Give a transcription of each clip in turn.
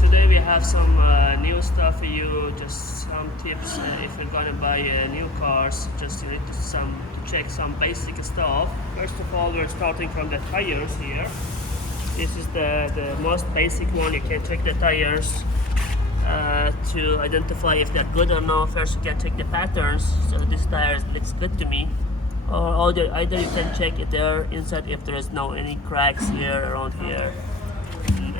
today we have some new stuff for you, just some tips if you're gonna buy new cars. Just you need to check some basic stuff. First of all, we're starting from the tires here. This is the most basic one. You can check the tires to identify if they're good or not. First you can check the patterns. So this tire looks good to me. Or either you can check if they're inside, if there is no any cracks here around here.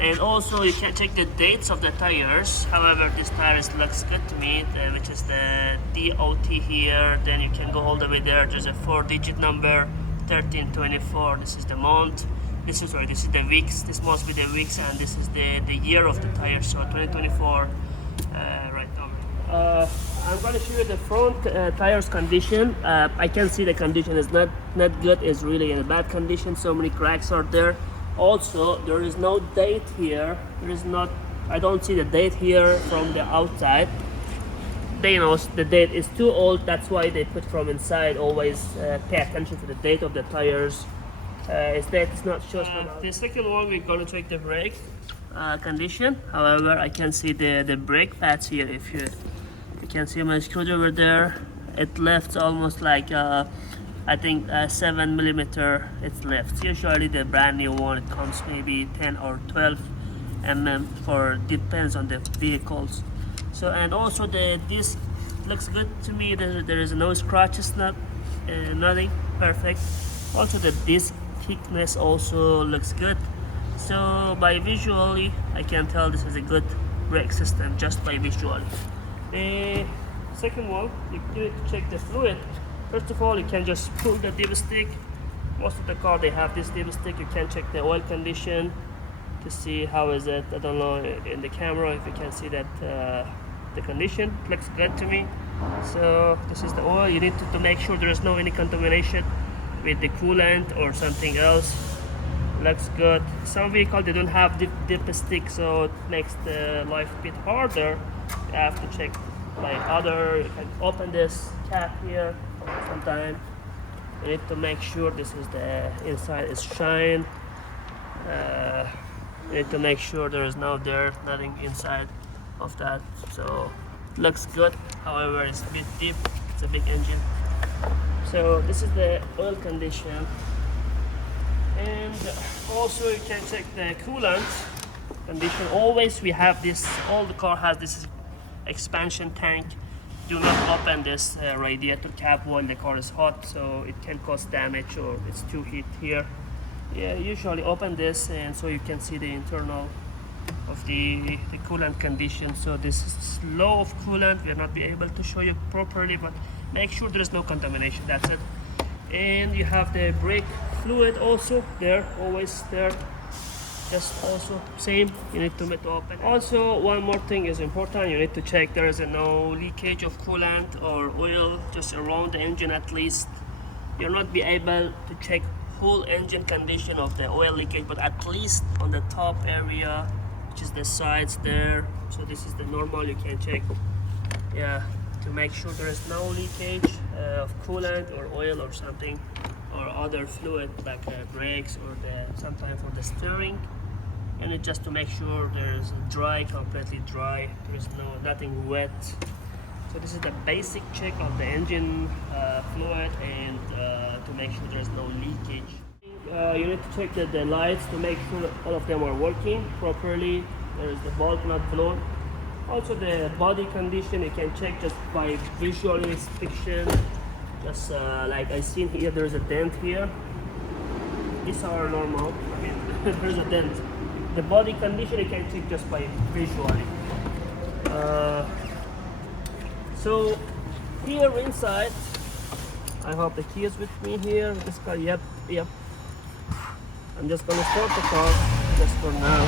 And also you can check the dates of the tires. However, this tire looks good to me, which is the DOT here. Then you can go all the way there. There's a 4-digit number, 1324. This is the month. This is the weeks. This must be the weeks, and this is the year of the tire. So 2024, right now. I'm going to show you the front tires condition. I can see the condition is not good. It's really in a bad condition. So many cracks are there. Also, there is no date here. I don't see the date here from the outside. They know the date is too old. That's why they put from inside. Always pay attention to the date of the tires. It's not shown. The second one, we're going to check the brake condition. However, I can see the brake pads here. If you can see my screwdriver there, it left almost like I think 7 millimeter. It's left. Usually the brand new one, it comes maybe 10 or 12 for depends on the vehicles. So, and also this looks good to me. There is no scratches, nothing, perfect. Also the disc thickness also looks good. So by visually I can tell this is a good brake system just by visual. The second one, you need to check the fluid. First of all, you can just pull the dipstick. Most of the car they have this dipstick. You can check the oil condition to see how is it. I don't know in the camera if you can see that the condition. It looks good to me. So this is the oil. You need to make sure there is no any contamination with the coolant or something else. Looks good. Some vehicles they don't have dipstick, so it makes the life a bit harder. You have to check like other. You can open this cap here. Sometimes you need to make sure this is the inside is shine. You need to make sure there is nothing inside of that. So it looks good. However, it's a bit deep. It's a big engine. So this is the oil condition. And also you can check the coolant condition. Always we have this. All the car has this expansion tank. Do not open this radiator cap while the car is hot, so it can cause damage or it's too heat here. Yeah, usually open this, and so you can see the internal of the coolant condition. So this is low of coolant. We will not be able to show you properly, but make sure there is no contamination. That's it. And you have the brake fluid also there, always there. Just also same, you need to open. Also, one more thing is important. You need to check there is no leakage of coolant or oil just around the engine at least. You'll not be able to check whole engine condition of the oil leakage, but at least on the top area, which is the sides there. So this is the normal. You can check, yeah, to make sure there is no leakage of coolant or oil or something, or other fluid like brakes or sometimes for the steering. And it just to make sure there's dry, completely dry. There's nothing wet. So this is the basic check of the engine fluid, and to make sure there's no leakage. You need to check the lights to make sure that all of them are working properly. There is the bulb not blown. Also the body condition you can check just by visual inspection. Just like I seen here, there's a dent here. These are normal. I mean, there's a dent. The body condition you can check just by visually. So here inside, I have the keys with me here. This car, yep. I'm just gonna start the car just for now.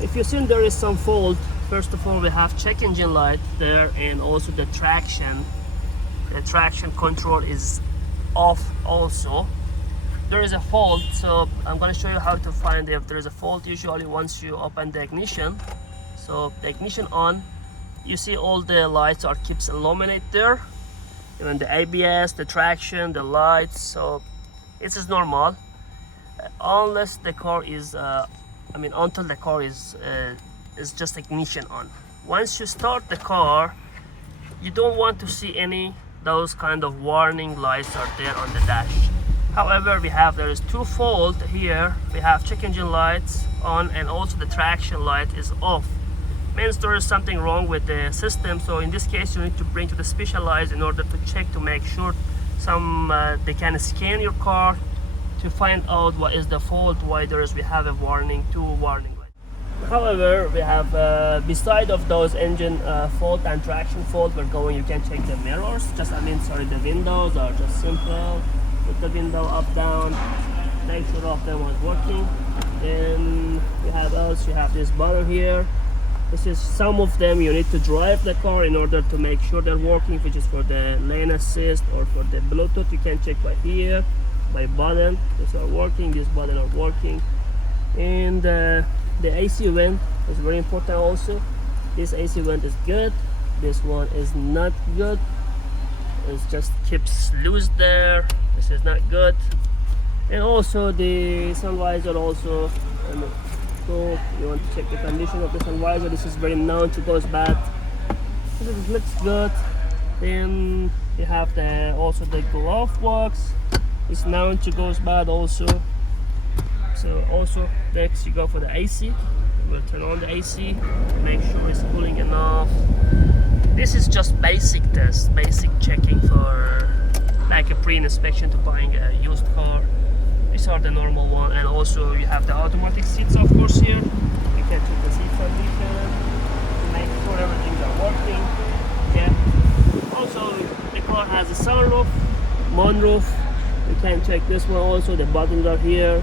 If you see there is some fault, first of all we have check engine light there, and also the traction. The traction control is off also. There is a fault, so I'm going to show you how to find if there is a fault. Usually once you open the ignition, so the ignition on, you see all the lights are keeps illuminate there, even the ABS, the traction, the lights. So it is normal unless the car is I mean, until the car is just ignition on. Once you start the car, you don't want to see any those kind of warning lights are there on the dash. However, there is twofold here. We have check engine lights on, and also the traction light is off. Means there is something wrong with the system. So in this case, you need to bring to the specialized in order to check, to make sure they can scan your car to find out what is the fault, why we have a warning, two warning lights. However, we have beside of those engine fault and traction fault, you can check the mirrors. The windows are just simple. Put the window up, down, make sure all of them was working. Then you have this button here. This is some of them you need to drive the car in order to make sure they're working, which is for the lane assist or for the Bluetooth. You can check by here, by button. These are working, this button are working. And the AC vent is very important also. This AC vent is good, this one is not good. It just keeps loose there. This is not good. And also the sun visor also. So you want to check the condition of the sun visor. This is very known to goes bad. This looks good. Then you have also the glove box. It's known to goes bad also. So also next you go for the AC. We'll turn on the AC, make sure it's cooling enough. This is just basic test, basic checking for like a pre-inspection to buying a used car. These are the normal one, and also you have the automatic seats, of course. Here you can check the seat condition to make sure everything are working. Yeah. Also, the car has a sunroof, moonroof. You can check this one also. The buttons are here.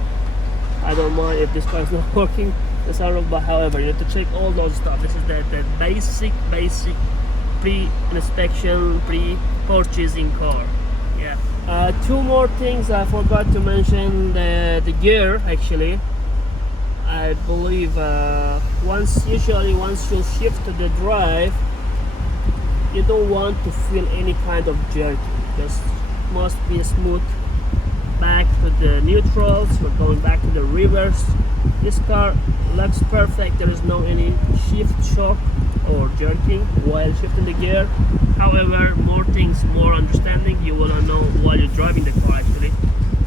I don't mind if this car is not working, the sunroof, but however, you have to check all those stuff. This is the basic pre-inspection, pre-purchasing car. Yeah. Two more things I forgot to mention. The gear, actually. I believe once you shift to the drive, you don't want to feel any kind of jerk. Just must be smooth. Back to the neutrals, we're going back to the reverse. This car looks perfect. There is no any shift shock or jerking while shifting the gear. However, more understanding you will know while you're driving the car. Actually,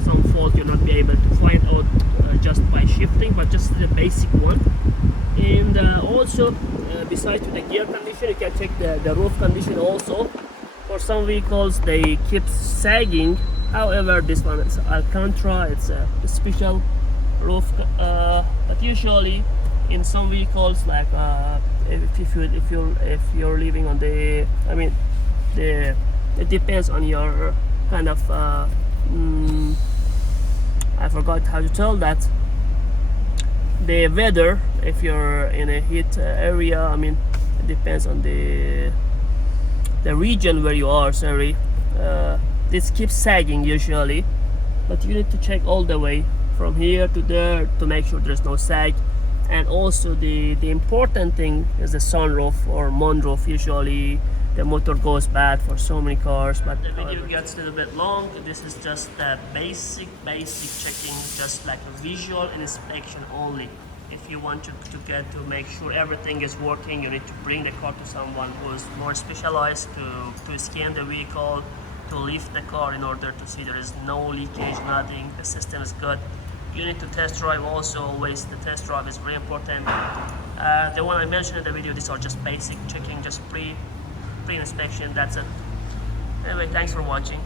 some fault you'll not be able to find out just by shifting, but just the basic one. And also besides the gear condition, you can check the roof condition also. For some vehicles they keep sagging. However, this one is Alcantara. It's a special roof, but usually in some vehicles, like if you're living on the, it depends on your kind of. I forgot how to tell that. The weather, if you're in a heat area, it depends on the region where you are. Sorry. This keeps sagging usually, but you need to check all the way from here to there to make sure there's no sag. And also the important thing is the sunroof or moonroof. Usually the motor goes bad for so many cars, but the video gets a little bit long. This is just the basic checking, just like a visual inspection only. If you want to make sure everything is working, you need to bring the car to someone who is more specialized to scan the vehicle, to lift the car in order to see there is no leakage, nothing, the system is good. You need to test drive also. Always the test drive is very important. The one I mentioned in the video, these are just basic checking, just pre-inspection. That's it. Anyway, thanks for watching.